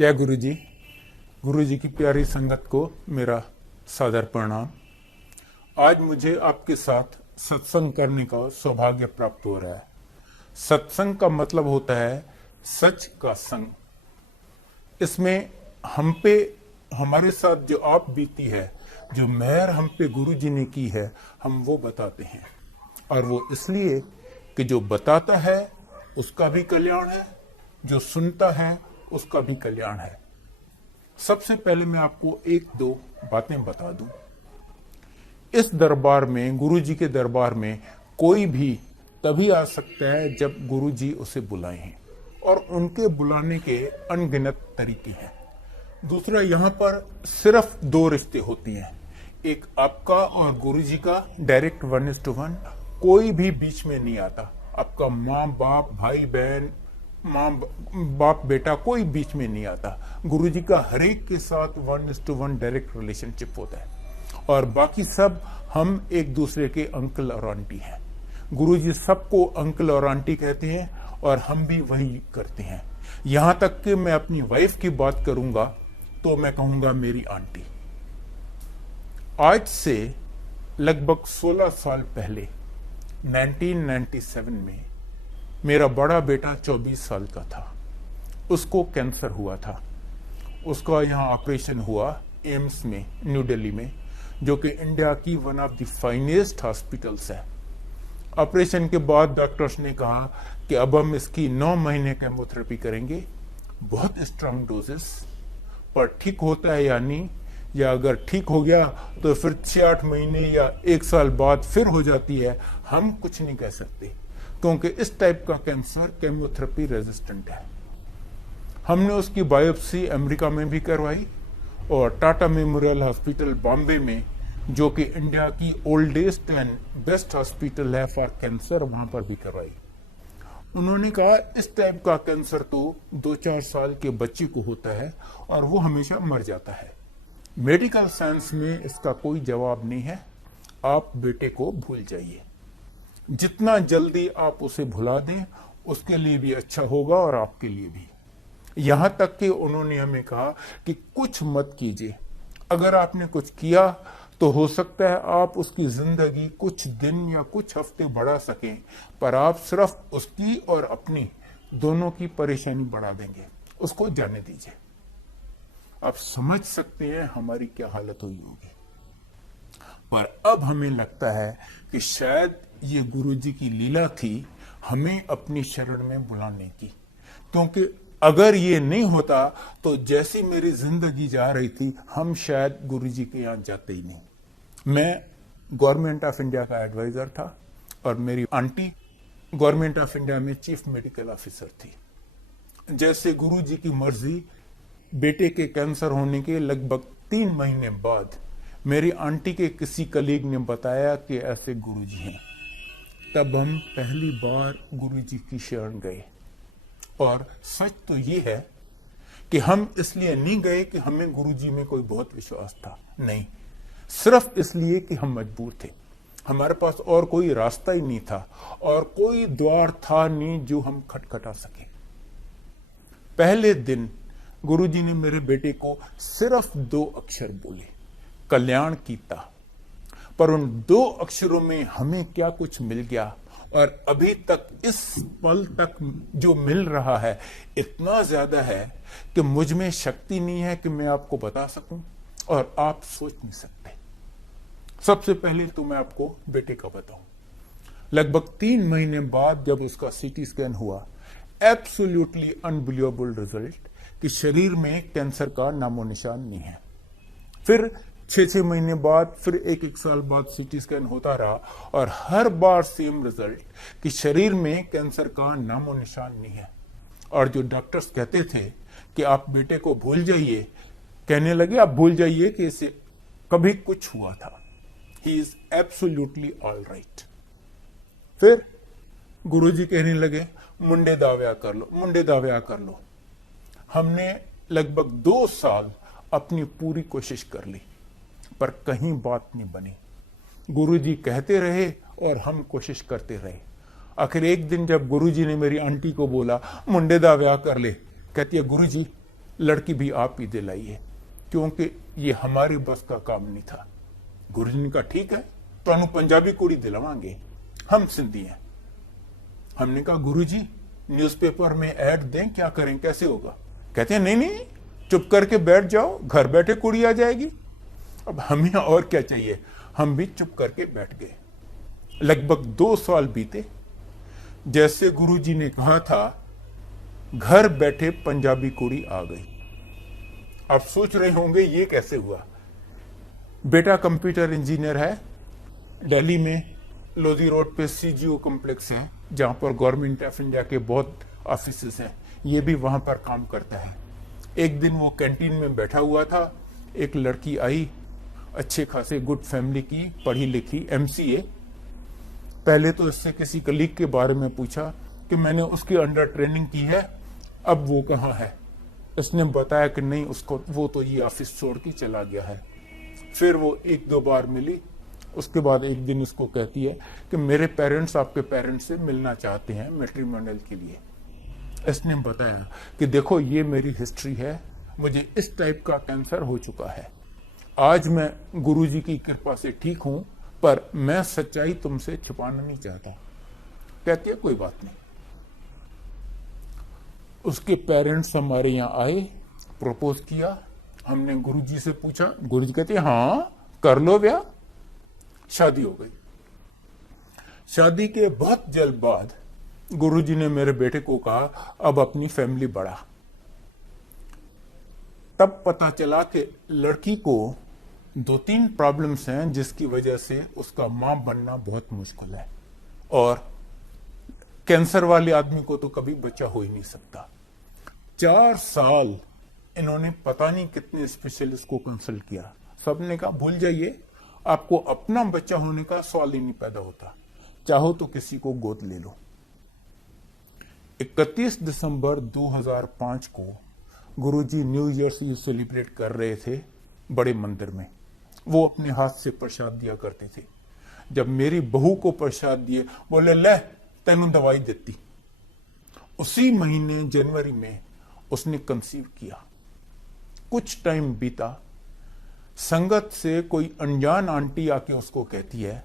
जय गुरु जी की प्यारी संगत को मेरा सादर प्रणाम। आज मुझे आपके साथ सत्संग करने का सौभाग्य प्राप्त हो रहा है। सत्संग का मतलब होता है सच का संग। इसमें हम पे हमारे साथ जो आप बीती है, जो मेहर हम पे गुरु जी ने की है, हम वो बताते हैं। और वो इसलिए कि जो बताता है उसका भी कल्याण है, जो सुनता है उसका भी कल्याण है। सबसे पहले मैं आपको एक दो बातें बता दूं। इस दरबार में, गुरु जी के दरबार में कोई भी तभी आ सकता है जब गुरु जी उसे बुलाएं, और उनके बुलाने के अनगिनत तरीके हैं। दूसरा, यहाँ पर सिर्फ दो रिश्ते होती हैं, एक आपका और गुरु जी का, डायरेक्ट 1:1। कोई भी बीच में नहीं आता। आपका माँ बाप, भाई बहन, माँ बाप बेटा, कोई बीच में नहीं आता। गुरु जी का हर एक के साथ 1:1 डायरेक्ट रिलेशनशिप होता है, और बाकी सब हम एक दूसरे के अंकल और आंटी हैं। गुरु जी सबको अंकल और आंटी कहते हैं, और हम भी वही करते हैं। यहां तक कि मैं अपनी वाइफ की बात करूंगा तो मैं कहूंगा मेरी आंटी। आज से लगभग 16 साल पहले 1997 में मेरा बड़ा बेटा 24 साल का था। उसको कैंसर हुआ था। उसका यहाँ ऑपरेशन हुआ एम्स में, न्यू दिल्ली में, जो कि इंडिया की one of the finest hospitals है। ऑपरेशन के बाद डॉक्टर्स ने कहा कि अब हम इसकी 9 महीने केमोथेरेपी करेंगे, बहुत स्ट्रांग डोजेस, पर ठीक होता है या नहीं, या अगर ठीक हो गया तो फिर 6-8 महीने या 1 साल बाद फिर हो जाती है, हम कुछ नहीं कह सकते, क्योंकि इस टाइप का कैंसर केमोथेरेपी रेजिस्टेंट है। हमने उसकी बायोप्सी अमेरिका में भी करवाई, और टाटा मेमोरियल हॉस्पिटल बॉम्बे में, जो कि इंडिया की ओल्डेस्ट एंड बेस्ट हॉस्पिटल है फॉर कैंसर, वहां पर भी करवाई। उन्होंने कहा इस टाइप का कैंसर तो 2-4 साल के बच्चे को होता है और वो हमेशा मर जाता है। मेडिकल साइंस में इसका कोई जवाब नहीं है, आप बेटे को भूल जाइए। जितना जल्दी आप उसे भुला दें उसके लिए भी अच्छा होगा, और आपके लिए भी। यहां तक कि उन्होंने हमें कहा कि कुछ मत कीजिए। अगर आपने कुछ किया तो हो सकता है आप उसकी जिंदगी कुछ दिन या कुछ हफ्ते बढ़ा सकें, पर आप सिर्फ उसकी और अपनी दोनों की परेशानी बढ़ा देंगे। उसको जाने दीजिए। आप समझ सकते हैं हमारी क्या हालत हुई होगी। पर अब हमें लगता है कि शायद ये गुरु जी की लीला थी हमें अपनी शरण में बुलाने की, क्योंकि अगर ये नहीं होता तो जैसी मेरी जिंदगी जा रही थी, हम शायद गुरु जी के यहां जाते ही नहीं। मैं गवर्नमेंट ऑफ इंडिया का एडवाइजर था, और मेरी आंटी गवर्नमेंट ऑफ इंडिया में चीफ मेडिकल ऑफिसर थी। जैसे गुरु जी की मर्जी, बेटे के कैंसर होने के लगभग 3 महीने बाद मेरी आंटी के किसी कलीग ने बताया कि ऐसे गुरु जी हैं। तब हम पहली बार गुरु जी की शरण गए। और सच तो ये है कि हम इसलिए नहीं गए कि हमें गुरु जी में कोई बहुत विश्वास था, नहीं, सिर्फ इसलिए कि हम मजबूर थे। हमारे पास और कोई रास्ता ही नहीं था, और कोई द्वार था नहीं जो हम खटखटा सके। पहले दिन गुरु जी ने मेरे बेटे को सिर्फ 2 अक्षर बोले, कल्याण कीता। पर उन 2 अक्षरों में हमें क्या कुछ मिल गया, और अभी तक इस पल तक जो मिल रहा है इतना ज्यादा है कि मुझ में शक्ति नहीं है कि मैं आपको बता सकूं, और आप सोच नहीं सकते। सबसे पहले तो मैं आपको बेटे का बताऊं। लगभग 3 महीने बाद जब उसका सीटी स्कैन हुआ, एब्सोल्युटली अनबिलीवेबल रिजल्ट कि शरीर में कैंसर का नामो निशान नहीं है। फिर 6-6 महीने बाद, फिर 1-1 साल बाद सीटी स्कैन होता रहा, और हर बार सेम रिजल्ट कि शरीर में कैंसर का नामो निशान नहीं है। और जो डॉक्टर्स कहते थे कि आप बेटे को भूल जाइए, कहने लगे आप भूल जाइए कि इसे कभी कुछ हुआ था, he is absolutely all right. फिर गुरुजी कहने लगे मुंडे दाव्या कर लो, मुंडे दाव्या कर लो। हमने लगभग 2 साल अपनी पूरी कोशिश कर ली, पर कहीं बात नहीं बनी। गुरुजी कहते रहे और हम कोशिश करते रहे। आखिर एक दिन जब गुरुजी ने मेरी आंटी को बोला मुंडे दा ब्याह कर ले, कहती है गुरुजी लड़की भी आप ही दिलाइए, क्योंकि ये हमारे बस का काम नहीं था। गुरुजी ने कहा ठीक है, तो पंजाबी कुड़ी दिलवाएंगे, हम सिंधी हैं। हमने कहा गुरुजी न्यूज़पेपर में ऐड दें, क्या करें, कैसे होगा? कहते हैं नहीं नहीं, चुप करके बैठ जाओ, घर बैठे कुड़ी आ जाएगी। अब हमें और क्या चाहिए, हम भी चुप करके बैठ गए। लगभग 2 साल बीते। जैसे गुरुजी ने कहा था, घर बैठे पंजाबी कुड़ी आ गई। आप सोच रहे होंगे ये कैसे हुआ। बेटा कंप्यूटर इंजीनियर है, दिल्ली में लोधी रोड पे सीजीओ कॉम्प्लेक्स है, जहां पर गवर्नमेंट ऑफ इंडिया के बहुत ऑफिसेस हैं, ये भी वहां पर काम करता है। एक दिन वो कैंटीन में बैठा हुआ था, एक लड़की आई, अच्छे खासे गुड फैमिली की, पढ़ी लिखी, एमसीए। पहले तो इससे किसी कलीग के बारे में पूछा कि मैंने उसके अंडर ट्रेनिंग की है, अब वो कहाँ है। इसने बताया कि नहीं, उसको वो तो ये ऑफिस छोड़ के चला गया है। फिर वो 1-2 बार मिली, उसके बाद एक दिन इसको कहती है कि मेरे पेरेंट्स आपके पेरेंट्स से मिलना चाहते हैं मैट्रिमोनियल के लिए। इसने बताया कि देखो ये मेरी हिस्ट्री है, मुझे इस टाइप का कैंसर हो चुका है, आज मैं गुरुजी की कृपा से ठीक हूं, पर मैं सच्चाई तुमसे छुपाना नहीं चाहता। कहती है कोई बात नहीं। उसके पेरेंट्स हमारे यहाँ आए, प्रपोज किया, हमने गुरुजी से पूछा, गुरुजी कहते हैं हाँ कर लो ब्याह। शादी हो गई। शादी के बहुत जल्द बाद गुरुजी ने मेरे बेटे को कहा अब अपनी फैमिली बढ़ा। तब पता चला कि लड़की को 2-3 प्रॉब्लम्स हैं जिसकी वजह से उसका मां बनना बहुत मुश्किल है, और कैंसर वाले आदमी को तो कभी बच्चा हो ही नहीं सकता। 4 साल इन्होंने पता नहीं कितने स्पेशलिस्ट को कंसल्ट किया, सबने कहा भूल जाइए, आपको अपना बच्चा होने का सवाल ही नहीं पैदा होता, चाहो तो किसी को गोद ले लो। 31 दिसंबर 2005 को गुरुजी न्यू ईयर्स ईव सेलिब्रेट कर रहे थे बड़े मंदिर में। वो अपने हाथ से प्रसाद दिया करते थे। जब मेरी बहू को प्रसाद दिए, बोले ले तेनू दवाई देती। उसी महीने जनवरी में उसने कंसीव किया। कुछ टाइम बीता, संगत से कोई अनजान आंटी आके उसको कहती है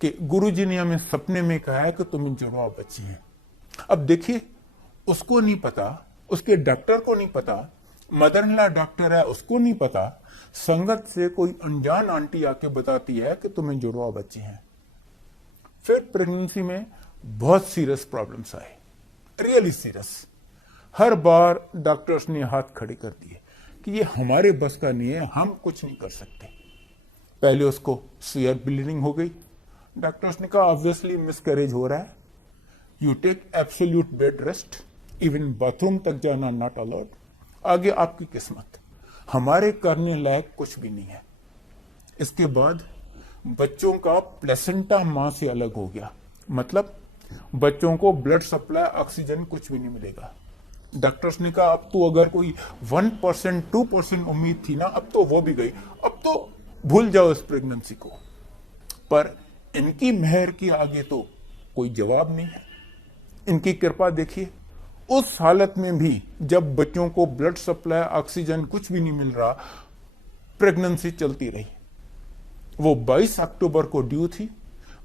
कि गुरुजी ने हमें सपने में कहा है कि तुम्हें जुड़वा बच्ची है। अब देखिए, उसको नहीं पता, उसके डॉक्टर को नहीं पता, मदर इन लॉ डॉक्टर है उसको नहीं पता, संगत से कोई अनजान आंटी आके बताती है कि तुम्हें जुड़वा बच्चे हैं। फिर प्रेगनेंसी में बहुत सीरियस प्रॉब्लम्स आए, रियली सीरियस। हर बार डॉक्टर्स ने हाथ खड़े कर दिए कि ये हमारे बस का नहीं है, हम कुछ नहीं कर सकते। पहले उसको सीवियर ब्लीडिंग हो गई। डॉक्टर्स ने कहा ऑब्वियसली मिसकैरेज हो रहा है, you take absolute bed rest, even bathroom तक जाना नॉट अलाउड। आगे आपकी किस्मत, हमारे करने लायक कुछ भी नहीं है। इसके बाद बच्चों का प्लेसेंटा मां से अलग हो गया, मतलब बच्चों को ब्लड सप्लाई, ऑक्सीजन कुछ भी नहीं मिलेगा। डॉक्टर्स ने कहा अब तो अगर कोई 1% 2% उम्मीद थी ना, अब तो वो भी गई, अब तो भूल जाओ इस प्रेगनेंसी को। पर इनकी मेहर के आगे तो कोई जवाब नहीं है। इनकी कृपा देखिए, उस हालत में भी जब बच्चों को ब्लड सप्लाई, ऑक्सीजन कुछ भी नहीं मिल रहा, प्रेगनेंसी चलती रही। वो 22 अक्टूबर को ड्यू थी।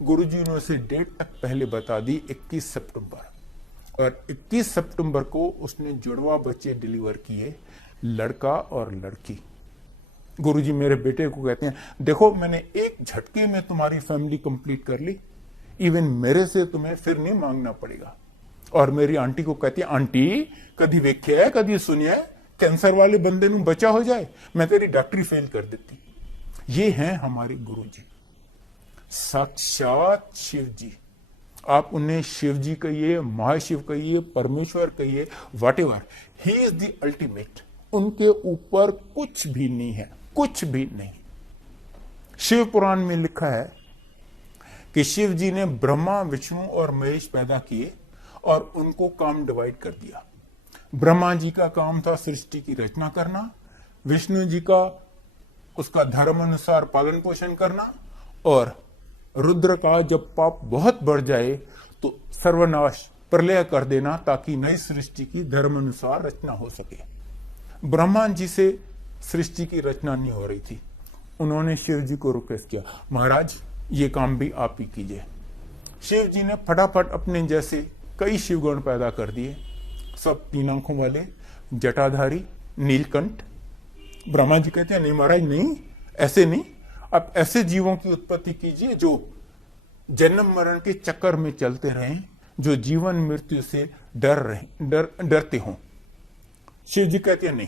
गुरुजी ने उसे डेट तक पहले बता दी, 21 सितंबर, और 21 सितंबर को उसने जुड़वा बच्चे डिलीवर किए, लड़का और लड़की। गुरुजी मेरे बेटे को कहते हैं देखो मैंने एक झटके में तुम्हारी फैमिली कंप्लीट कर ली, इवन मेरे से तुम्हें फिर नहीं मांगना पड़ेगा। और मेरी आंटी को कहती है आंटी कभी वेख्या है, कभी सुनिया है कैंसर वाले बंदे नू बचा हो जाए, मैं तेरी डॉक्टरी फेल कर देती। ये हैं हमारे गुरुजी, साक्षात शिव जी। आप उन्हें शिव जी कहिए, महाशिव कहिए, परमेश्वर कहिए, whatever, he is the ultimate. उनके ऊपर कुछ भी नहीं है, कुछ भी नहीं। शिव पुराण में लिखा है कि शिव जी ने ब्रह्मा, विष्णु और महेश पैदा किए और उनको काम डिवाइड कर दिया। ब्रह्मा जी का काम था सृष्टि की रचना करना, विष्णु जी का उसका धर्म अनुसार पालन पोषण करना, और रुद्र का जब पाप बहुत बढ़ जाए तो सर्वनाश, प्रलय कर देना, ताकि नई सृष्टि की धर्म अनुसार रचना हो सके। ब्रह्मा जी से सृष्टि की रचना नहीं हो रही थी। उन्होंने शिव जी को रिक्वेस्ट किया, महाराज ये काम भी आप ही कीजिए। शिव जी ने फटाफट अपने जैसे कई शिवगण पैदा कर दिए, सब 3 आंखों वाले, जटाधारी, नीलकंठ। ब्रह्मा जी कहते हैं नहीं महाराज, नहीं, ऐसे नहीं, आप ऐसे जीवों की उत्पत्ति कीजिए जो जन्म मरण के चक्कर में चलते रहें, जो जीवन मृत्यु से डरते हों। शिव जी कहते हैं नहीं,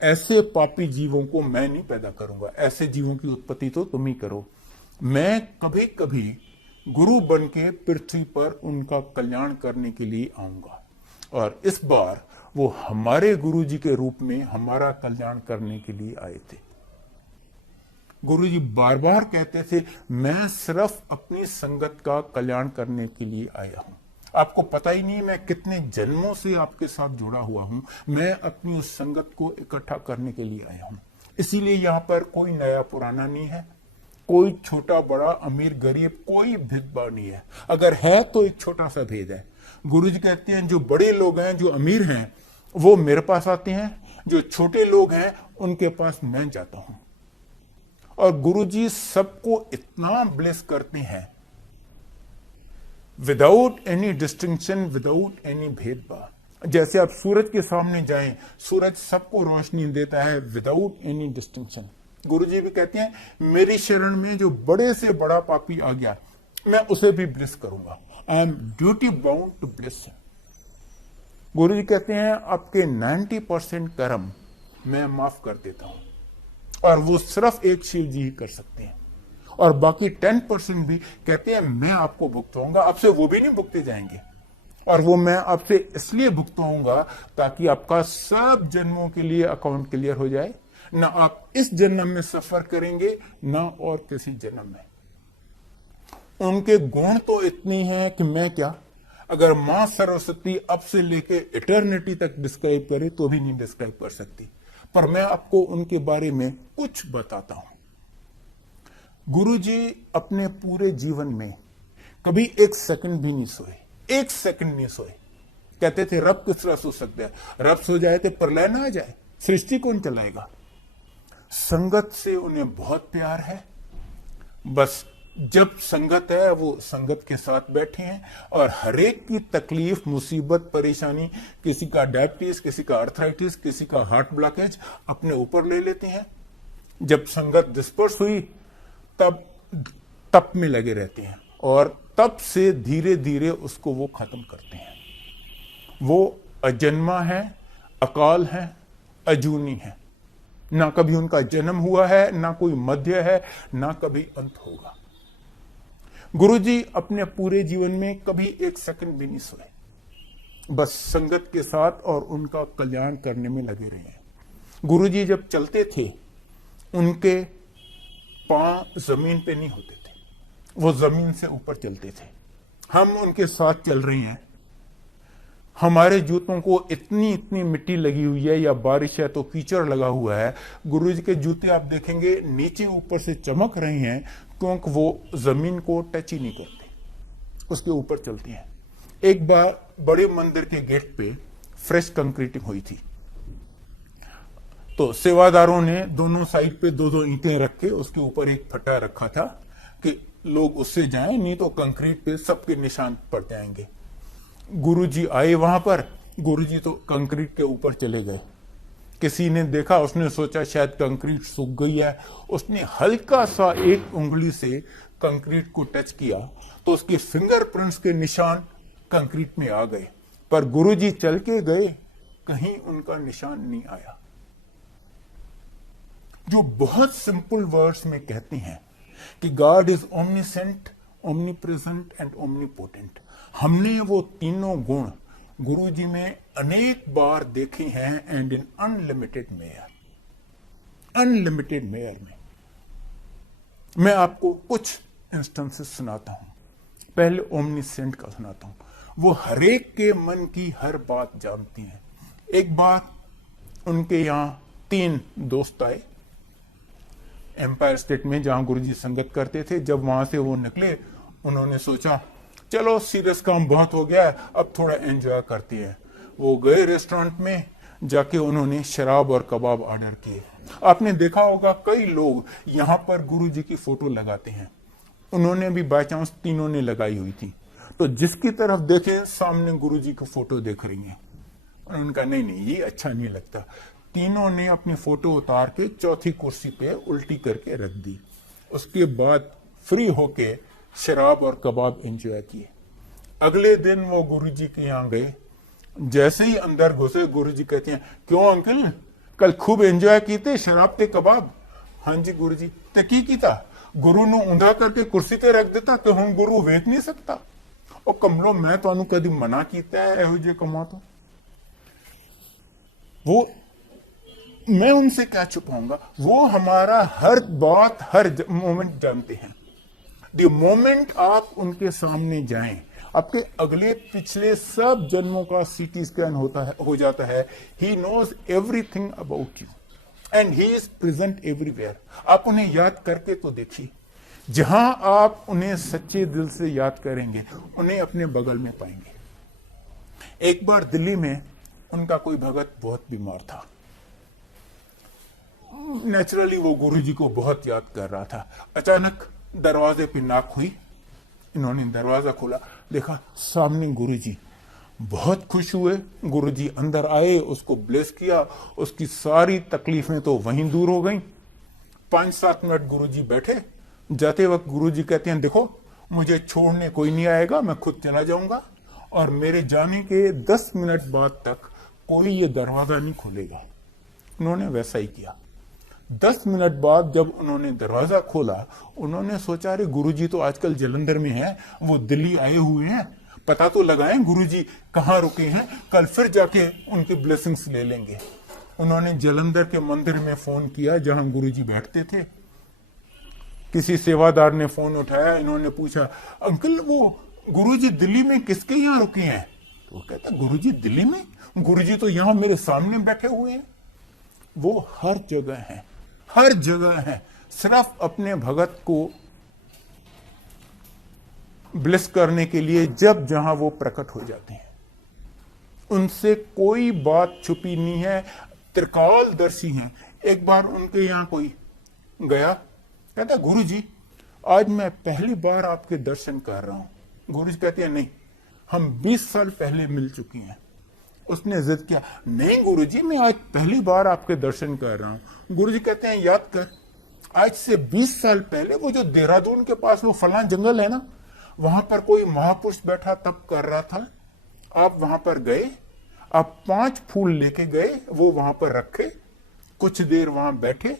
ऐसे पापी जीवों को मैं नहीं पैदा करूंगा, ऐसे जीवों की उत्पत्ति तो तुम ही करो। मैं कभी कभी गुरु बन के पृथ्वी पर उनका कल्याण करने के लिए आऊंगा, और इस बार वो हमारे गुरु जी के रूप में हमारा कल्याण करने के लिए आए थे। गुरु जी बार बार कहते थे, मैं सिर्फ अपनी संगत का कल्याण करने के लिए आया हूं। आपको पता ही नहीं मैं कितने जन्मों से आपके साथ जुड़ा हुआ हूं, मैं अपनी उस संगत को इकट्ठा करने के लिए आया हूं। इसीलिए यहां पर कोई नया पुराना नहीं है, कोई छोटा बड़ा, अमीर गरीब, कोई भेदभाव नहीं है। अगर है तो एक छोटा सा भेद है। गुरु जी कहते हैं जो बड़े लोग हैं, जो अमीर हैं, वो मेरे पास आते हैं, जो छोटे लोग हैं उनके पास मैं जाता हूं। और गुरुजी सबको इतना ब्लेस करते हैं, without any distinction, without any भेदभाव। जैसे आप सूरज के सामने जाएं, सूरज सबको रोशनी देता है विदाउट एनी डिस्टिंक्शन। गुरुजी भी कहते हैं मेरी शरण में जो बड़े से बड़ा पापी आ गया, मैं उसे भी ब्लेस करूंगा। I am duty bound to bless. Guru ji कहते हैं आपके 90% कर्म मैं माफ कर देता हूं, और वो सिर्फ एक शिव जी ही कर सकते हैं। और बाकी 10% भी कहते हैं मैं आपको भुगताऊंगा, आपसे वो भी नहीं भुगते जाएंगे। और वो मैं आपसे इसलिए भुगताऊंगा ताकि आपका सब जन्मों के लिए अकाउंट क्लियर हो जाए, ना आप इस जन्म में सफर करेंगे ना और किसी जन्म में। उनके गुण तो इतनी हैं कि मैं क्या, अगर मां सरस्वती अब से लेके इटर्निटी तक डिस्क्राइब करे तो भी नहीं डिस्क्राइब कर सकती। पर मैं आपको उनके बारे में कुछ बताता हूं। गुरुजी अपने पूरे जीवन में कभी 1 सेकंड भी नहीं सोए, 1 सेकंड नहीं सोए। कहते थे रब किस तरह सो सकता है, रब सो जाए तो प्रलय ना आ जाए, सृष्टि कौन चलाएगा। संगत से उन्हें बहुत प्यार है, बस जब संगत है वो संगत के साथ बैठे हैं, और हरेक की तकलीफ, मुसीबत, परेशानी, किसी का डायबिटीज, किसी का आर्थराइटिस, किसी का हार्ट ब्लॉकेज अपने ऊपर ले लेते हैं। जब संगत डिस्पर्स हुई तब तप में लगे रहते हैं, और तब से धीरे धीरे उसको वो खत्म करते हैं। वो अजन्मा है, अकाल है, अजूनी है, ना कभी उनका जन्म हुआ है, ना कोई मध्य है, ना कभी अंत होगा। गुरुजी अपने पूरे जीवन में कभी 1 सेकंड भी नहीं सोए, बस संगत के साथ और उनका कल्याण करने में लगे रहे हैं। गुरुजी जब चलते थे उनके पांव जमीन पे नहीं होते थे, वो जमीन से ऊपर चलते थे। हम उनके साथ चल रहे हैं, हमारे जूतों को इतनी इतनी मिट्टी लगी हुई है, या बारिश है तो कीचड़ लगा हुआ है। गुरुजी के जूते आप देखेंगे नीचे ऊपर से चमक रहे हैं, क्योंकि वो जमीन को टच ही नहीं करते, उसके ऊपर चलते हैं। एक बार बड़े मंदिर के गेट पे फ्रेश कंक्रीटिंग हुई थी, तो सेवादारों ने दोनों साइड पे 2-2 ईंटें रख के उसके ऊपर एक फट्टा रखा था कि लोग उससे जाएं, नहीं तो कंक्रीट पे सबके निशान पड़ जाएंगे। गुरुजी आए वहां पर, गुरुजी तो कंक्रीट के ऊपर चले गए। किसी ने देखा, उसने सोचा शायद कंक्रीट सूख गई है, उसने हल्का सा एक उंगली से कंक्रीट को टच किया तो उसके फिंगरप्रिंट्स के निशान कंक्रीट में आ गए। पर गुरुजी चल के गए, कहीं उनका निशान नहीं आया। जो बहुत सिंपल वर्ड्स में कहते हैं कि God is omniscient, omnipresent and omnipotent. हमने वो तीनों गुण गुरुजी में अनेक बार देखे हैं, and in unlimited mayor, unlimited mayor में। मैं आपको कुछ इंस्टेंसेस सुनाता हूं। पहले ओमनीसेंट का सुनाता हूं। वो हरेक के मन की हर बात जानती हैं। एक बार उनके यहां 3 दोस्त आए एम्पायर स्टेट में, जहां गुरुजी संगत करते थे। जब वहां से वो निकले, उन्होंने सोचा चलो सीरियस काम बहुत हो गया है, अब थोड़ा एंजॉय करते हैं। वो गए रेस्टोरेंट में, जाके उन्होंने शराब और कबाब ऑर्डर किए। आपने देखा होगा कई लोग यहाँ पर गुरुजी की फोटो लगाते हैं, उन्होंने भी बाय चांस तीनों ने लगाई हुई थी, तो जिसकी तरफ देखे सामने गुरुजी की फोटो देख रही है। उनका नहीं नहीं ये अच्छा नहीं लगता। तीनों ने अपनी फोटो उतार के चौथी कुर्सी पे उल्टी करके रख दी। उसके बाद फ्री होके शराब और कबाब एंजॉय किए। अगले दिन वो गुरुजी के यहाँ गए, जैसे ही अंदर घुसे गुरुजी कहते हैं, क्यों अंकल कल खूब एंजॉय कीते शराब ते कबाब? हाँ जी गुरुजी। ते की कीता? गुरु ਨੂੰ ਉਂਧਾ ਕਰਕੇ ਕੁਰਸੀ ਤੇ ਰੱਖ ਦਿੱਤਾ ਕਿ ਹੁਣ ਗੁਰੂ ਵੇਖ ਨਹੀਂ ਸਕता। ਉਹ ਕਮਲੋ मैं ਤੁਹਾਨੂੰ कभी मना ਕੀਤਾ है ਇਹੋ ਜਿਹੇ ਕੰਮਾਂ ਤੋਂ? वो मैं उनसे क्या छुपाऊंगा, वो हमारा हर बात हर मोमेंट जानते हैं। द मोमेंट आप उनके सामने जाएं, आपके अगले पिछले सब जन्मों का सीटी स्कैन हो जाता है। He knows everything about you and he is present everywhere. आप उन्हें याद करके तो देखिए, जहां आप उन्हें सच्चे दिल से याद करेंगे उन्हें अपने बगल में पाएंगे। एक बार दिल्ली में उनका कोई भगत बहुत बीमार था। नेचुरली वो गुरुजी को बहुत याद कर रहा था। अचानक दरवाजे पे नॉक हुई, इन्होंने दरवाजा खोला, देखा सामने गुरुजी। बहुत खुश हुए, गुरुजी अंदर आए, उसको ब्लेस किया, उसकी सारी तकलीफें तो वहीं दूर हो गईं। 5-7 मिनट गुरुजी बैठे। जाते वक्त गुरुजी कहते हैं, देखो मुझे छोड़ने कोई नहीं आएगा, मैं खुद चला जाऊंगा और मेरे जाने के 10 मिनट बाद तक कोई ये दरवाजा नहीं खोलेगा। उन्होंने वैसा ही किया। 10 मिनट बाद जब उन्होंने दरवाजा खोला, उन्होंने सोचा अरे गुरुजी तो आजकल जलंधर में है, वो दिल्ली आए हुए हैं, पता तो लगाएं गुरुजी कहाँ रुके हैं, कल फिर जाके उनकी ब्लेसिंग्स ले लेंगे। उन्होंने जलंधर के मंदिर में फोन किया जहां गुरुजी बैठते थे। किसी सेवादार ने फोन उठाया, इन्होंने पूछा, अंकल वो गुरुजी दिल्ली में किसके यहाँ रुके हैं? तो वो कहता, गुरुजी दिल्ली में? गुरुजी तो यहाँ मेरे सामने बैठे हुए हैं। वो हर जगह है, हर जगह है, सिर्फ अपने भगत को ब्लेस करने के लिए जब जहां वो प्रकट हो जाते हैं। उनसे कोई बात छुपी नहीं है, त्रिकालदर्शी हैं। एक बार उनके यहां कोई गया, कहता गुरुजी आज मैं पहली बार आपके दर्शन कर रहा हूं। गुरुजी कहते हैं नहीं, हम 20 साल पहले मिल चुकी हैं। उसने जिद किया, नहीं गुरुजी मैं आज पहली बार आपके दर्शन कर रहा हूं। गुरुजी कहते हैं याद कर, आज से 20 साल पहले वो जो देहरादून के पास वो फलां जंगल है ना, वहां पर कोई महापुरुष बैठा तप कर रहा था। आप वहां पर गए, आप 5 फूल लेके गए, वो वहां पर रखे, कुछ देर वहां बैठे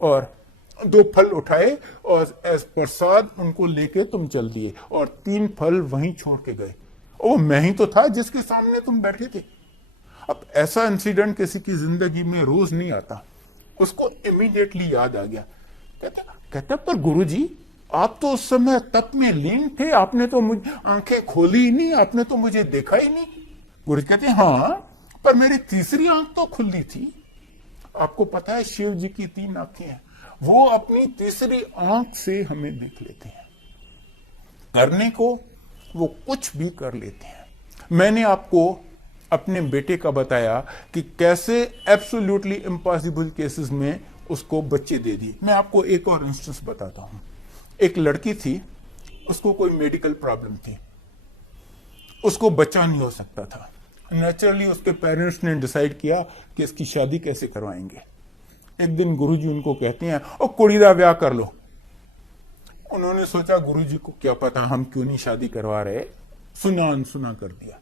और 2 फल उठाए और एज प्रसाद उनको लेके तुम चल दिए और 3 फल वहीं छोड़ के गए। ओ मैं ही तो था जिसके सामने तुम बैठे थे। अब ऐसा इंसिडेंट किसी की जिंदगी में रोज नहीं आता। उसको इमीडिएटली याद आ गया। कहता पर गुरुजी आप तो उस समय तप में लीन थे, आपने तो मुझे आंखें खोली ही नहीं, आपने तो मुझे देखा ही नहीं। गुरुजी कहते हैं हाँ, पर मेरी तीसरी आंख तो खुली थी। आपको पता है शिव जी की 3 आंखें हैं, वो अपनी तीसरी आंख से हमें देख लेते हैं। करने को वो कुछ भी कर लेते हैं। मैंने आपको अपने बेटे का बताया कि कैसे एब्सोल्युटली इम्पॉसिबल केसेस में उसको बच्चे दे दिए। मैं आपको एक और इंस्टेंस बताता हूं। एक लड़की थी, उसको कोई मेडिकल प्रॉब्लम थी, उसको बच्चा नहीं हो सकता था। नेचुरली उसके पेरेंट्स ने डिसाइड किया कि इसकी शादी कैसे करवाएंगे। एक दिन गुरुजी उनको कहते हैं, ओ कुड़ी दा ब्याह कर लो। उन्होंने सोचा गुरुजी को क्या पता हम क्यों नहीं शादी करवा रहे, सुना अनसुना कर दिया।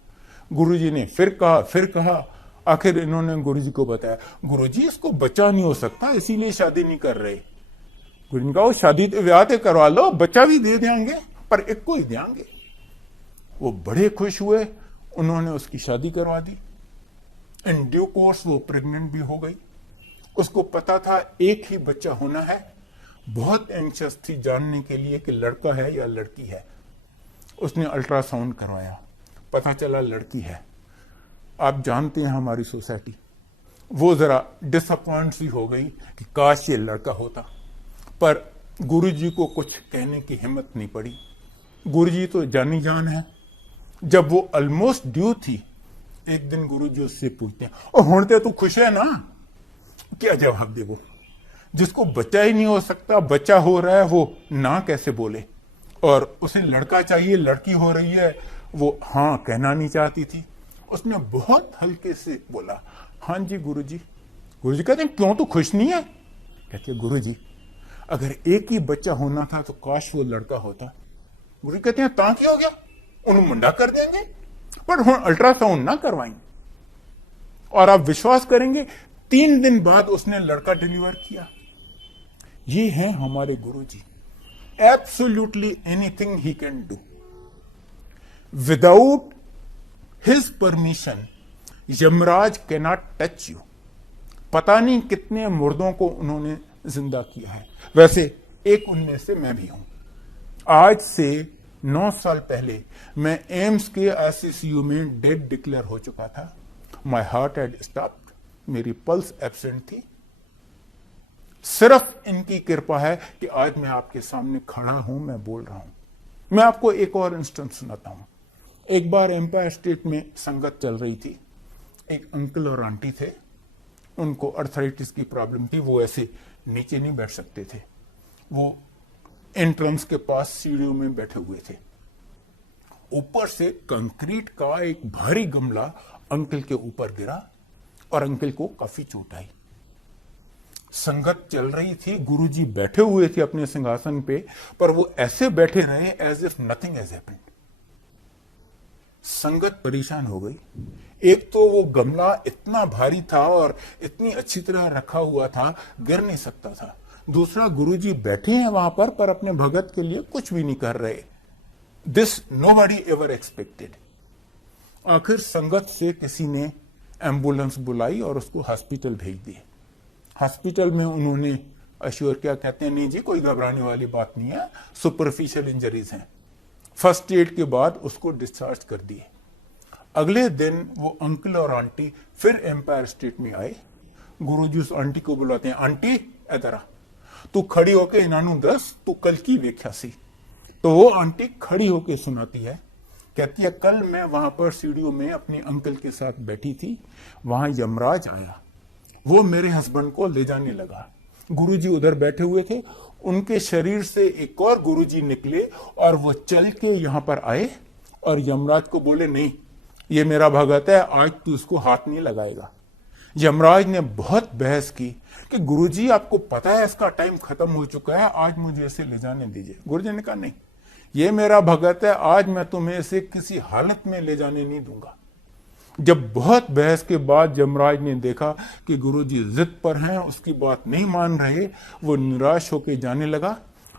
गुरुजी ने फिर कहा, आखिर इन्होंने गुरुजी को बताया, गुरुजी इसको बच्चा नहीं हो सकता इसीलिए शादी नहीं कर रहे। गुरुजी ने कहा शादी ब्याह तो करवा लो, बच्चा भी दे देंगे, पर एक को ही देंगे। वो बड़े खुश हुए, उन्होंने उसकी शादी करवा दी। इन ड्यू कोर्स वो प्रेग्नेंट भी हो गई। उसको पता था एक ही बच्चा होना है। बहुत एंशियस थी जानने के लिए कि लड़का है या लड़की है। उसने अल्ट्रासाउंड करवाया, पता चला लड़की है। आप जानते हैं हमारी सोसाइटी, वो जरा डिसअपॉइंट सी हो गई कि काश ये लड़का होता, पर गुरुजी को कुछ कहने की हिम्मत नहीं पड़ी। गुरुजी तो जानी जान है। जब वो ऑलमोस्ट ड्यू थी, एक दिन गुरुजी उससे पूछते हैं, और होने तू खुश है ना? क्या जवाब दे वो? जिसको बच्चा ही नहीं हो सकता, बच्चा हो रहा है, वो ना कैसे बोले? और उसे लड़का चाहिए, लड़की हो रही है, वो हाँ कहना नहीं चाहती थी। उसने बहुत हल्के से बोला, हाँ जी गुरुजी। गुरुजी कहते हैं, क्यों तू खुश नहीं है? कहती है, गुरुजी अगर एक ही बच्चा होना था तो काश वो लड़का होता। गुरुजी कहते हैं, ता क्या हो गया? उन्हें मुंडा कर देंगे, पर हम अल्ट्रासाउंड ना करवाएंगे। और आप विश्वास करेंगे, 3 दिन बाद उसने लड़का डिलीवर किया। ये है हमारे गुरुजी। Absolutely anything he can do. Without his permission Yamraj can not touch you. पता नहीं कितने मुर्दों को उन्होंने जिंदा किया है। वैसे एक उनमें से मैं भी हूं। आज से 9 साल पहले मैं एम्स के आईसीयू में डेड डिक्लेयर हो चुका था। माई हार्ट हैड स्टॉप्ड, मेरी पल्स एब्सेंट थी। सिर्फ इनकी कृपा है कि आज मैं आपके सामने खड़ा हूं, मैं बोल रहा हूं। मैं आपको एक और इंस्टेंस सुनाता हूं। एक बार एम्पायर स्टेट में संगत चल रही थी। एक अंकल और आंटी थे, उनको अर्थराइटिस की प्रॉब्लम थी, वो ऐसे नीचे नहीं बैठ सकते थे। वो एंट्रेंस के पास सीढ़ियों में बैठे हुए थे। ऊपर से कंक्रीट का एक भारी गमला अंकल के ऊपर गिरा और अंकल को काफी चोट आई। संगत चल रही थी, गुरुजी बैठे हुए थे अपने सिंहासन पे, पर वो ऐसे बैठे रहे as if nothing has happened. संगत परेशान हो गई। एक तो वो गमला इतना भारी था और इतनी अच्छी तरह रखा हुआ था, गिर नहीं सकता था। दूसरा, गुरुजी बैठे हैं वहां पर अपने भगत के लिए कुछ भी नहीं कर रहे। This nobody ever expected. आखिर संगत से किसी ने एम्बुलेंस बुलाई और उसको हॉस्पिटल भेज दिए। हॉस्पिटल में उन्होंने अश्योर क्या कहते हैं, नहीं जी कोई घबराने वाली बात नहीं है, सुपरफिशियल इंजरीज हैं। फर्स्ट एड के बाद उसको डिस्चार्ज कर दिए। अगले दिन वो अंकल और आंटी फिर एम्पायर स्टेट में आए। गुरुजी उस आंटी को बुलाते हैं, आंटी इधर आ, तू खड़ी होके इन्हानू दस, तू कल की व्याख्या सी। तो वो आंटी खड़ी होके सुनाती है, कहती है, कल मैं वहां पर सीढ़ियों में अपने अंकल के साथ बैठी थी, वहां यमराज आया, वो मेरे हस्बैंड को ले जाने लगा। गुरुजी उधर बैठे हुए थे, उनके शरीर से एक और गुरुजी निकले और वो चल के यहां पर आए और यमराज को बोले, नहीं ये मेरा भगत है, आज तू इसको हाथ नहीं लगाएगा। यमराज ने बहुत बहस की कि गुरुजी आपको पता है इसका टाइम खत्म हो चुका है, आज मुझे इसे ले जाने दीजिए। गुरुजी ने कहा, नहीं ये मेरा भगत है, आज मैं तुम्हें इसे किसी हालत में ले जाने नहीं दूंगा। जब बहुत बहस के बाद यमराज ने देखा कि गुरुजी जिद पर हैं, उसकी बात नहीं मान रहे, वो निराश होकर जाने लगा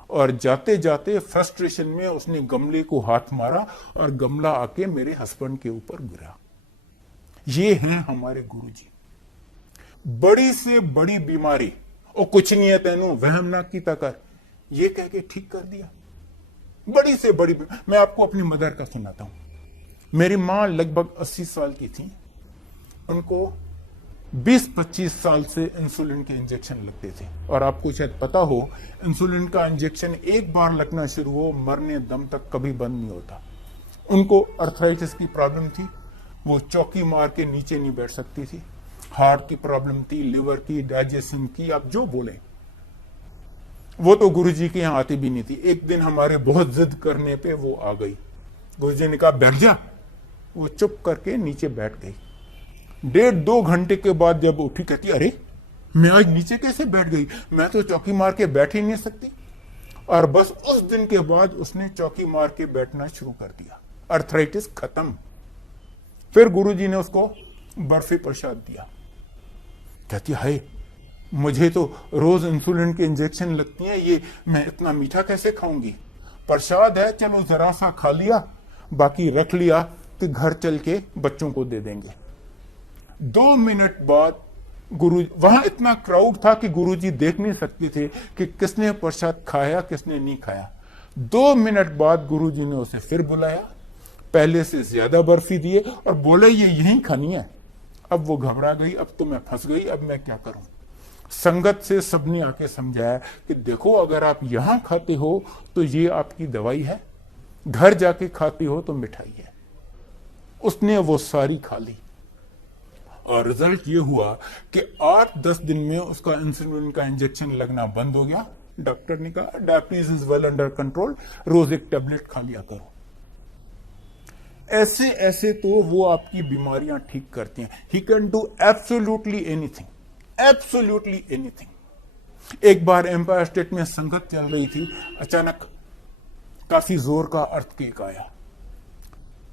और जाते जाते फ्रस्ट्रेशन में उसने गमले को हाथ मारा और गमला आके मेरे हस्बैंड के ऊपर गिरा। ये हैं हमारे गुरुजी। बड़ी से बड़ी बीमारी और कुछ नहीं है तेनू वहम ना की कर, ये कह के ठीक कर दिया। बड़ी से बड़ी मैं आपको अपनी मदर का सुनाता हूं। मेरी मां लगभग 80 साल की थी। उनको 20-25 साल से इंसुलिन के इंजेक्शन लगते थे और आपको शायद पता हो, इंसुलिन का इंजेक्शन एक बार लगना शुरू हो, मरने दम तक कभी बंद नहीं होता। उनको अर्थराइटिस की प्रॉब्लम थी, वो चौकी मार के नीचे नहीं बैठ सकती थी। हार्ट की प्रॉब्लम थी, लिवर की, डाइजेशन की, आप जो बोले। वो तो गुरुजी के यहां आती भी नहीं थी। एक दिन हमारे बहुत जिद करने पे वो आ गई। गुरुजी ने कहा बैठ जा, वो चुप करके नीचे बैठ गई। 1.5-2 घंटे के बाद जब उठी, कहती, अरे मैं आज नीचे कैसे बैठ गई, मैं तो चौकी मार के बैठ ही नहीं सकती। और बस उस दिन के बाद उसने चौकी मार के बैठना शुरू कर दिया। अर्थराइटिस खत्म। फिर गुरुजी ने उसको बर्फी प्रसाद दिया। कहती, हाय मुझे तो रोज इंसुलिन के इंजेक्शन लगती हैं, ये मैं इतना मीठा कैसे खाऊंगी। प्रसाद है, चलो जरा सा खा लिया, बाकी रख लिया कि घर चल के बच्चों को दे देंगे। 2 मिनट बाद गुरु, वहां इतना क्राउड था कि गुरुजी देख नहीं सकते थे कि किसने प्रसाद खाया किसने नहीं खाया। 2 मिनट बाद गुरुजी ने उसे फिर बुलाया, पहले से ज्यादा बर्फी दिए और बोले ये यहीं खानी है। अब वो घबरा गई, अब तो मैं फंस गई, अब मैं क्या करूं। संगत से सबने आके समझाया कि देखो अगर आप यहां खाते हो तो ये आपकी दवाई है, घर जाके खाते हो तो मिठाई है। उसने वो सारी खा ली। और रिजल्ट ये हुआ कि 8-10 दिन में उसका इंसुलिन का इंजेक्शन लगना बंद हो गया। डॉक्टर ने कहा diabetes is well under control, रोज एक टेबलेट खा लिया करो। ऐसे ऐसे तो वो आपकी बीमारियां ठीक करती हैं। ही can do absolutely anything, absolutely anything. एक बार एम्पायर स्टेट में संगत चल रही थी, अचानक काफी जोर का अर्थक्वेक आया,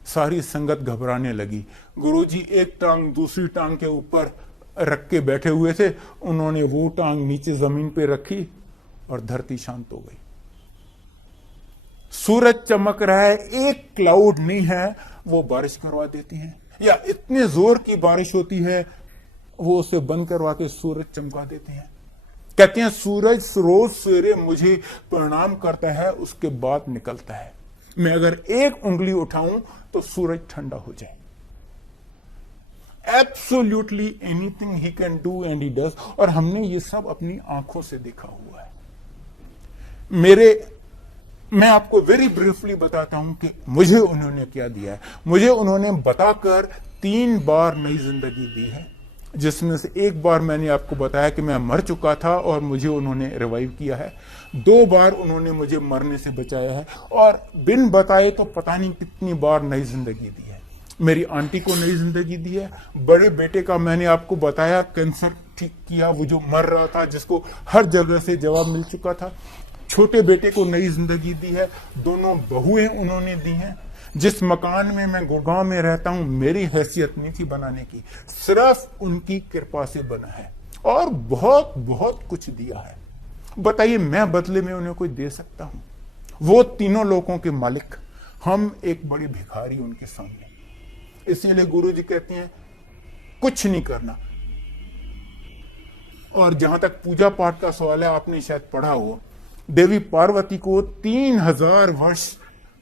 सारी संगत घबराने लगी। गुरुजी एक टांग दूसरी टांग के ऊपर रख के बैठे हुए थे, उन्होंने वो टांग नीचे जमीन पे रखी और धरती शांत हो गई। सूरज चमक रहा है, एक क्लाउड नहीं है, वो बारिश करवा देती हैं, या इतने जोर की बारिश होती है वो उसे बंद करवा के सूरज चमका देते हैं। कहते हैं सूरज रोज सवेरे मुझे प्रणाम करता है, उसके बाद निकलता है। मैं अगर एक उंगली उठाऊं तो सूरज ठंडा हो जाए। Absolutely anything he can do and he does. और हमने ये सब अपनी आंखों से देखा हुआ है। मैं आपको वेरी ब्रीफली बताता हूं कि मुझे उन्होंने क्या दिया है। मुझे उन्होंने बताकर 3 बार नई जिंदगी दी है, जिसमें से एक बार मैंने आपको बताया कि मैं मर चुका था और मुझे उन्होंने रिवाइव किया है। 2 बार उन्होंने मुझे मरने से बचाया है, और बिन बताए तो पता नहीं कितनी बार नई जिंदगी दी है। मेरी आंटी को नई जिंदगी दी है। बड़े बेटे का मैंने आपको बताया कैंसर ठीक किया, वो जो मर रहा था, जिसको हर जगह से जवाब मिल चुका था। छोटे बेटे को नई जिंदगी दी है। दोनों बहुएं उन्होंने दी हैं। जिस मकान में मैं गुड़गांव में रहता हूं, मेरी हैसियत नहीं थी बनाने की, सिर्फ उनकी कृपा से बना है, और बहुत बहुत कुछ दिया है। बताइए मैं बदले में उन्हें कोई दे सकता हूं? वो तीनों लोगों के मालिक, हम एक बड़े भिखारी उनके सामने। इसलिए गुरुजी कहते हैं कुछ नहीं करना। और जहां तक पूजा पाठ का सवाल है, आपने शायद पढ़ा हो, देवी पार्वती को 3000 वर्ष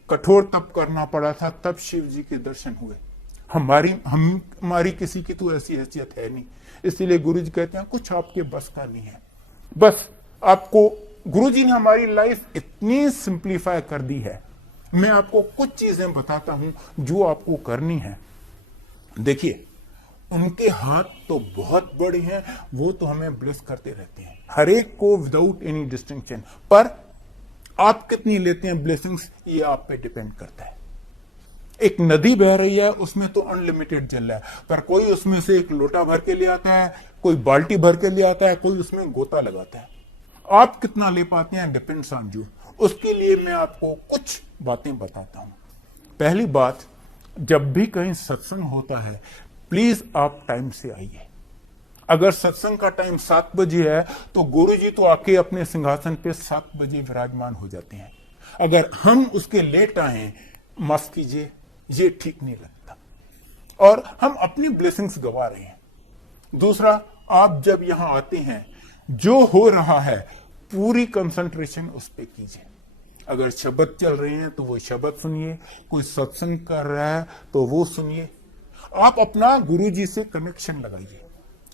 कठोर तप करना पड़ा था, तब शिव जी के दर्शन हुए। हमारी किसी की तो ऐसी हैसियत है नहीं। इसीलिए गुरुजी कहते हैं कुछ आपके बस का नहीं है। बस आपको गुरुजी ने हमारी लाइफ इतनी सिंप्लीफाई कर दी है। मैं आपको कुछ चीजें बताता हूं जो आपको करनी है। देखिए, उनके हाथ तो बहुत बड़े हैं, वो तो हमें ब्लेस करते रहते हैं, हर एक को विदाउट एनी डिस्टिंक्शन। पर आप कितनी लेते हैं ब्लेसिंग्स, ये आप पे डिपेंड करता है। एक नदी बह रही है, उसमें तो अनलिमिटेड जल है, पर कोई उसमें से एक लोटा भर के ले आता है, कोई बाल्टी भर के ले आता है, कोई उसमें गोता लगाता है। आप कितना ले पाते हैं डिपेंड्स ऑन यू। उसके लिए मैं आपको कुछ बातें बताता हूं। पहली बात, जब भी कहीं सत्संग होता है, प्लीज आप टाइम से आइए। अगर सत्संग का टाइम 7 बजे है तो गुरुजी तो आके अपने सिंहासन पे 7 बजे विराजमान हो जाते हैं। अगर हम उसके लेट आए, माफ कीजिए, ये ठीक नहीं लगता, और हम अपनी ब्लेसिंग्स गवा रहे हैं। दूसरा, आप जब यहां आते हैं, जो हो रहा है पूरी कंसंट्रेशन उस पर कीजिए। अगर शब्द चल रहे हैं तो वो शब्द सुनिए, कोई सत्संग कर रहा है तो वो सुनिए। आप अपना गुरुजी से कनेक्शन लगाइए।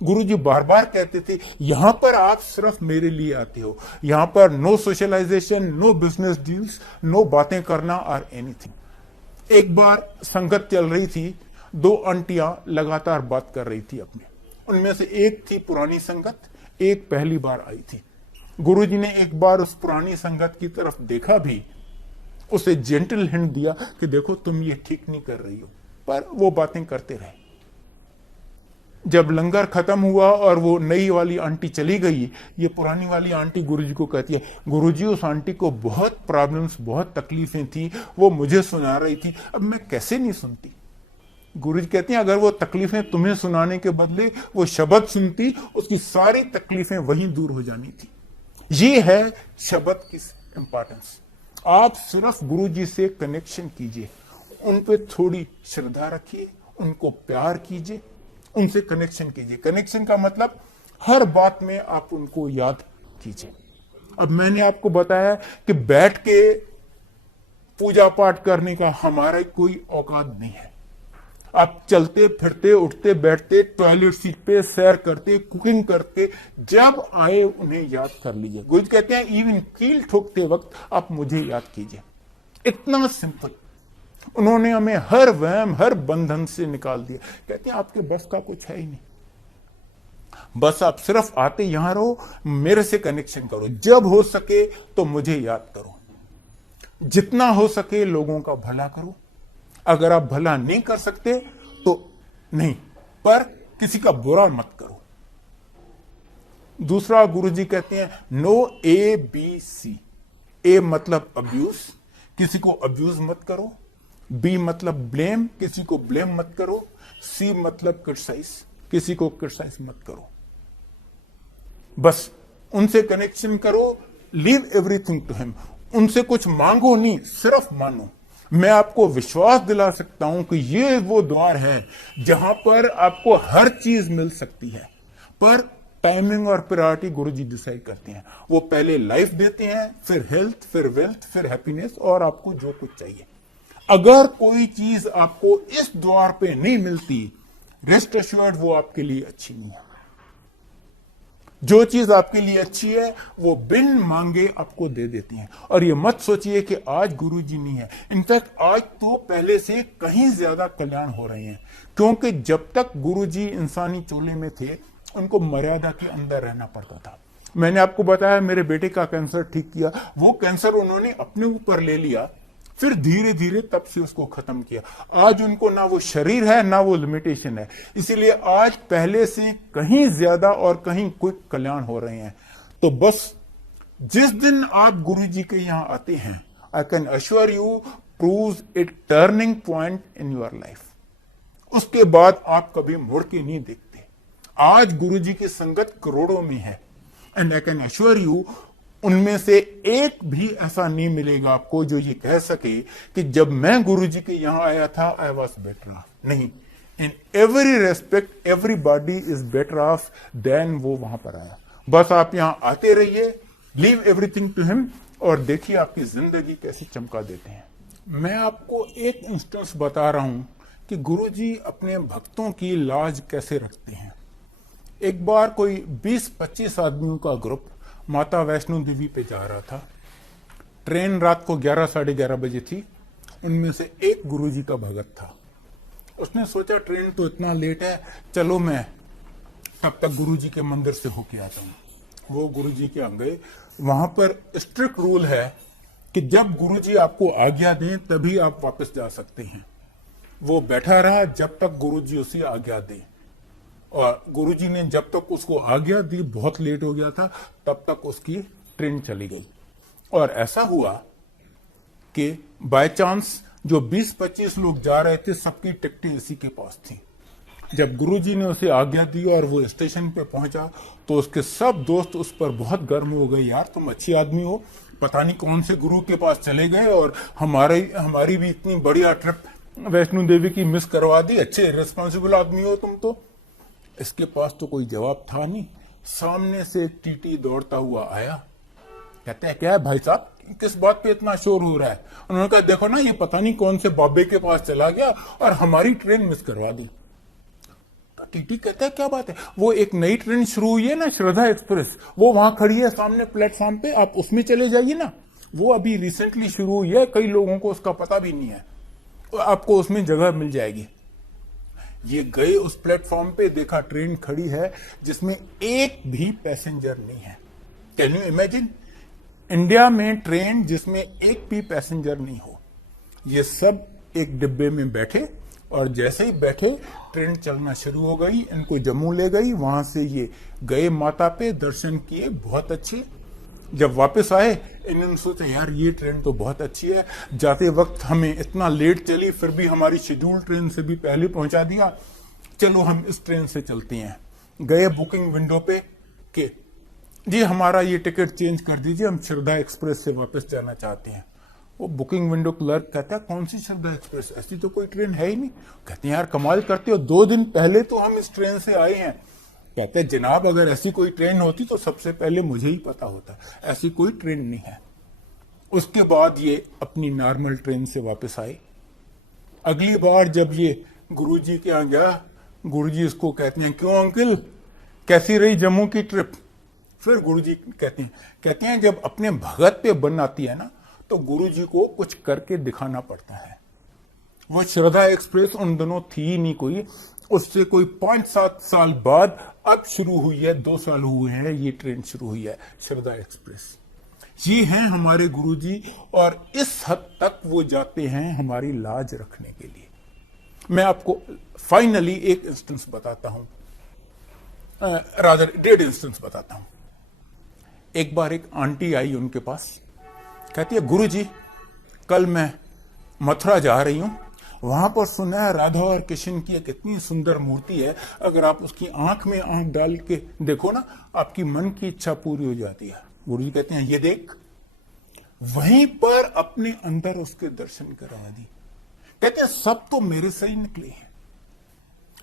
गुरुजी बार बार कहते थे, यहां पर आप सिर्फ मेरे लिए आते हो, यहां पर no socialization, no business deals, no बातें करना और एनीथिंग। एक बार संगत चल रही थी, 2 आंटियां लगातार बात कर रही थी अपने। उनमें से एक थी पुरानी संगत, एक पहली बार आई थी। गुरुजी ने एक बार उस पुरानी संगत की तरफ देखा भी, उसे जेंटल हिंट दिया कि देखो तुम ये ठीक नहीं कर रही हो, पर वो बातें करते रहे। जब लंगर खत्म हुआ और वो नई वाली आंटी चली गई, ये पुरानी वाली आंटी गुरुजी को कहती है, गुरुजी उस आंटी को बहुत प्रॉब्लम्स, बहुत तकलीफें थी, वो मुझे सुना रही थी, अब मैं कैसे नहीं सुनती। गुरुजी कहती हैं, अगर वो तकलीफें तुम्हें सुनाने के बदले वो शब्द सुनती, उसकी सारी तकलीफें वहीं दूर हो जानी थी। ये है शब्द की इंपॉर्टेंस। आप सिर्फ गुरुजी से कनेक्शन कीजिए, उन पे थोड़ी श्रद्धा रखिए, उनको प्यार कीजिए, उनसे कनेक्शन कीजिए। कनेक्शन का मतलब हर बात में आप उनको याद कीजिए। अब मैंने आपको बताया कि बैठ के पूजा पाठ करने का हमारा कोई औकात नहीं है। आप चलते फिरते, उठते बैठते, टॉयलेट सीट पे सैर करते, कुकिंग करते, जब आए उन्हें याद कर लीजिए। गुरु कहते हैं इवन कील ठोकते वक्त आप मुझे याद कीजिए। इतना सिंपल। उन्होंने हमें हर वहम, हर बंधन से निकाल दिया। कहते हैं आपके बस का कुछ है ही नहीं। बस आप सिर्फ आते यहां रहो, मेरे से कनेक्शन करो, जब हो सके तो मुझे याद करो, जितना हो सके लोगों का भला करो। अगर आप भला नहीं कर सकते तो नहीं, पर किसी का बुरा मत करो। दूसरा गुरुजी कहते हैं नो ABC। ए मतलब अब्यूज, किसी को अब्यूज मत करो। बी मतलब ब्लेम, किसी को ब्लेम मत करो। सी मतलब क्रिटिसाइज, किसी को क्रिटिसाइज मत करो। बस उनसे कनेक्शन करो, लीव एवरीथिंग टू हिम। उनसे कुछ मांगो नहीं, सिर्फ मानो। मैं आपको विश्वास दिला सकता हूं कि ये वो द्वार है जहां पर आपको हर चीज मिल सकती है, पर टाइमिंग और प्रायोरिटी गुरुजी डिसाइड करते हैं। वो पहले लाइफ देते हैं, फिर हेल्थ, फिर वेल्थ, फिर हैप्पीनेस और आपको जो कुछ चाहिए। अगर कोई चीज आपको इस द्वार पे नहीं मिलती, रेस्ट एश्योर्ड वो आपके लिए अच्छी नहीं है। जो चीज आपके लिए अच्छी है वो बिन मांगे आपको दे देती हैं। और ये मत सोचिए कि आज गुरुजी नहीं है, इनफैक्ट आज तो पहले से कहीं ज्यादा कल्याण हो रहे हैं, क्योंकि जब तक गुरुजी इंसानी चोले में थे उनको मर्यादा के अंदर रहना पड़ता था। मैंने आपको बताया मेरे बेटे का कैंसर ठीक किया, वो कैंसर उन्होंने अपने ऊपर ले लिया, फिर धीरे धीरे तब से उसको खत्म किया। आज उनको ना वो शरीर है ना वो लिमिटेशन है, इसीलिए आज पहले से कहीं ज्यादा और कहीं क्विक कल्याण हो रहे हैं। तो बस जिस दिन आप गुरुजी के यहां आते हैं, I can assure you proves it turning point in your life. उसके बाद आप कभी मुड़ के नहीं देखते। आज गुरुजी की संगत करोड़ों में है, and I can assure you उनमें से एक भी ऐसा नहीं मिलेगा आपको जो ये कह सके कि जब मैं गुरुजी के यहां आया था आई वॉज बेटर ऑफ। नहीं, in every respect everybody is better off than वो वहां पर आया। बस आप यहां आते रहिए, लीव एवरीथिंग टू हिम, और देखिए आपकी जिंदगी कैसे चमका देते हैं। मैं आपको एक इंस्टेंस बता रहा हूं कि गुरुजी अपने भक्तों की लाज कैसे रखते हैं। एक बार कोई 20-25 आदमियों का ग्रुप माता वैष्णो देवी पे जा रहा था। ट्रेन रात को 11-11:30 बजे थी। उनमें से एक गुरुजी का भगत था। उसने सोचा ट्रेन तो इतना लेट है, चलो मैं तब तक गुरुजी के मंदिर से होके आता हूं। वो गुरुजी के यहाँ गए। वहां पर स्ट्रिक्ट रूल है कि जब गुरुजी आपको आज्ञा दें तभी आप वापस जा सकते हैं। वो बैठा रहा जब तक गुरुजी उसे आज्ञा दें, और गुरुजी ने जब तक उसको आज्ञा दी, बहुत लेट हो गया था, तब तक उसकी ट्रेन चली गई। और ऐसा हुआ कि बाय चांस जो 20-25 लोग जा रहे थे सबकी टिकटें इसी के पास थी। जब गुरुजी ने उसे आज्ञा दी और वो स्टेशन पे पहुंचा तो उसके सब दोस्त उस पर बहुत गर्म हो गए। यार तुम अच्छी आदमी हो, पता नहीं कौन से गुरु के पास चले गए और हमारी भी इतनी बढ़िया ट्रिप वैष्णो देवी की मिस करवा दी। अच्छे रिस्पॉन्सिबल आदमी हो तुम तो। इसके पास तो कोई जवाब था नहीं। सामने से एक टीटी दौड़ता हुआ आया। कहते हैं क्या है भाई साहब, किस बात पे इतना शोर हो रहा है? उन्होंने कहा देखो ना, ये पता नहीं कौन से बाबे के पास चला गया और हमारी ट्रेन मिस करवा दी। तो टीटी कहता है क्या बात है? वो एक नई ट्रेन शुरू हुई है ना, श्रद्धा एक्सप्रेस, वो वहां खड़ी है सामने प्लेटफॉर्म पे, आप उसमें चले जाइए ना। वो अभी रिसेंटली शुरू हुई है, कई लोगों को उसका पता भी नहीं है, तो आपको उसमें जगह मिल जाएगी। ये गए उस प्लेटफॉर्म पे, देखा ट्रेन खड़ी है जिसमें एक भी पैसेंजर नहीं है। Can you imagine? इंडिया में ट्रेन जिसमें एक भी पैसेंजर नहीं हो। ये सब एक डिब्बे में बैठे और जैसे ही बैठे ट्रेन चलना शुरू हो गई, इनको जम्मू ले गई। वहां से ये गए माता पे, दर्शन किए, बहुत अच्छे। जब वापस आए इन्होंने सोचा यार ये ट्रेन तो बहुत अच्छी है, जाते वक्त हमें इतना लेट चली फिर भी हमारी शेड्यूल ट्रेन से भी पहले पहुंचा दिया, चलो हम इस ट्रेन से चलते हैं। गए बुकिंग विंडो पे कि जी हमारा ये टिकट चेंज कर दीजिए, हम श्रद्धा एक्सप्रेस से वापस जाना चाहते हैं। वो बुकिंग विंडो क्लर्क कहता है कौन सी श्रद्धा एक्सप्रेस, ऐसी तो कोई ट्रेन है ही नहीं। कहते हैं यार कमाल करते हो, 2 दिन पहले तो हम इस ट्रेन से आए हैं। कहते हैं जनाब अगर ऐसी कोई ट्रेन होती तो सबसे पहले मुझे ही पता होता, ऐसी कोई ट्रेन नहीं है। उसके बाद ये अपनी नॉर्मल ट्रेन से वापस आए। अगली बार जब ये गुरुजी के यहाँ गया, गुरुजी इसको कहते हैं क्यों अंकल कैसी रही जम्मू की ट्रिप? फिर गुरुजी कहते हैं जब अपने भगत पे बन आती है ना तो गुरुजी को कुछ करके दिखाना पड़ता है। वो श्रद्धा एक्सप्रेस उन दिनों थी ही नहीं कोई, उससे कोई 5-7 साल बाद अब शुरू हुई है, 2 साल हुए हैं ये ट्रेन शुरू हुई है, श्रद्धा एक्सप्रेस। ये हैं हमारे गुरुजी, और इस हद तक वो जाते हैं हमारी लाज रखने के लिए। मैं आपको फाइनली एक इंस्टेंस बताता हूं, रादर 1.5 इंस्टेंस बताता हूं। एक बार एक आंटी आई उनके पास, कहती है गुरुजी कल मैं मथुरा जा रही हूं, वहां पर सुना है राधा और कृष्ण की एक इतनी सुंदर मूर्ति है, अगर आप उसकी आंख में आंख डाल के देखो ना, आपकी मन की इच्छा पूरी हो जाती है। गुरुजी कहते हैं ये देख, वहीं पर अपने अंदर उसके दर्शन करवा दी। कहते हैं सब तो मेरे से ही निकले हैं।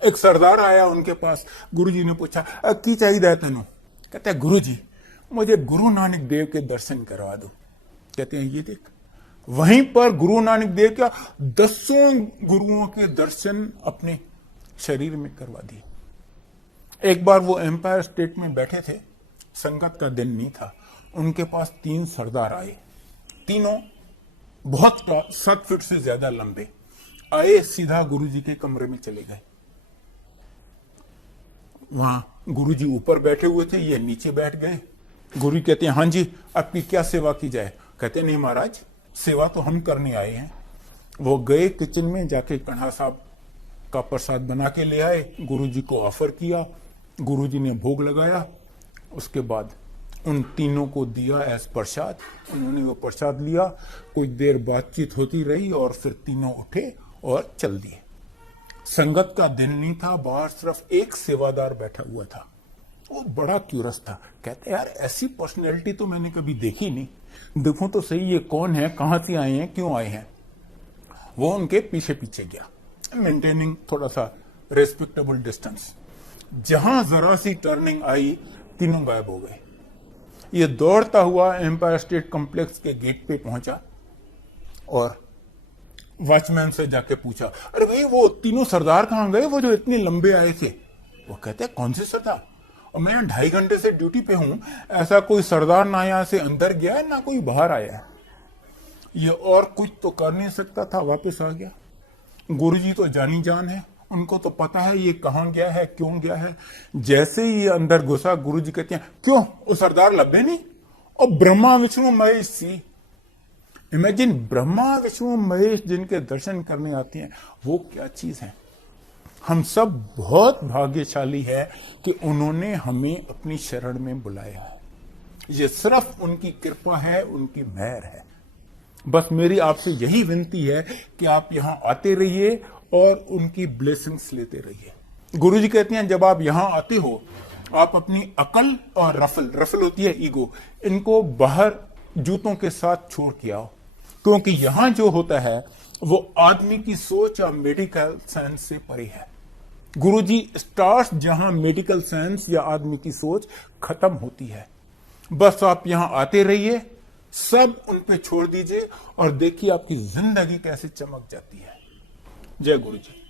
एक सरदार आया उनके पास, गुरुजी ने पूछा की चाहिए तेनों? कहते हैं गुरुजी मुझे गुरु नानक देव के दर्शन करवा दो। कहते हैं ये देख, वहीं पर गुरु नानक देव क्या 10 गुरुओं के दर्शन अपने शरीर में करवा दिए। एक बार वो एम्पायर स्टेट में बैठे थे, संगत का दिन नहीं था, उनके पास 3 सरदार आए, तीनों बहुत 7 फीट से ज्यादा लंबे आए, सीधा गुरुजी के कमरे में चले गए। वहां गुरुजी ऊपर बैठे हुए थे, ये नीचे बैठ गए। गुरु कहते हैं हाँ जी आपकी क्या सेवा की जाए? कहते नहीं महाराज सेवा तो हम करने आए हैं। वो गए किचन में, जाके कढ़ा साहब का प्रसाद बना के ले आए, गुरुजी को ऑफर किया, गुरुजी ने भोग लगाया, उसके बाद उन तीनों को दिया एज प्रसाद। उन्होंने वो प्रसाद लिया, कुछ देर बातचीत होती रही और फिर तीनों उठे और चल दिए। संगत का दिन नहीं था, बाहर सिर्फ एक सेवादार बैठा हुआ था, वो बड़ा क्यूरस था। कहते यार ऐसी पर्सनैलिटी तो मैंने कभी देखी नहीं, देखो तो सही ये कौन है, कहां से आए हैं, क्यों आए हैं। वो उनके पीछे पीछे गया, मेंटेनिंग थोड़ा सा रेस्पेक्टेबल डिस्टेंस। जहां जरा सी टर्निंग आई, तीनों गायब हो गए। ये दौड़ता हुआ एम्पायर स्टेट कॉम्प्लेक्स के गेट पे पहुंचा और वॉचमैन से जाके पूछा, अरे भाई वो तीनों सरदार कहां गए, वो जो इतने लंबे आए थे? वो कहते हैं कौन से सरदार? और मैं 2.5 घंटे से ड्यूटी पे हूं, ऐसा कोई सरदार ना यहां से अंदर गया है ना कोई बाहर आया है। ये और कुछ तो कर नहीं सकता था, वापस आ गया। गुरुजी तो जानी जान है, उनको तो पता है ये कहां गया है, क्यों गया है। जैसे ही ये अंदर घुसा, गुरुजी कहते हैं क्यों वो सरदार लब्बे नहीं? और ब्रह्मा विष्णु महेश सी, इमेजिन ब्रह्मा विष्णु महेश जिनके दर्शन करने आते हैं, वो क्या चीज है। हम सब बहुत भाग्यशाली है कि उन्होंने हमें अपनी शरण में बुलाया है। ये सिर्फ उनकी कृपा है, उनकी मेहर है। बस मेरी आपसे यही विनती है कि आप यहां आते रहिए और उनकी ब्लेसिंग्स लेते रहिए। गुरुजी कहते हैं जब आप यहां आते हो, आप अपनी अकल और रफल होती है ईगो, इनको बाहर जूतों के साथ छोड़ के आओ, क्योंकि यहां जो होता है वो आदमी की सोच या मेडिकल साइंस से परे है। गुरुजी स्टार्स जहां मेडिकल साइंस या आदमी की सोच खत्म होती है। बस आप यहां आते रहिए, सब उन पे छोड़ दीजिए और देखिए आपकी जिंदगी कैसे चमक जाती है। जय गुरुजी।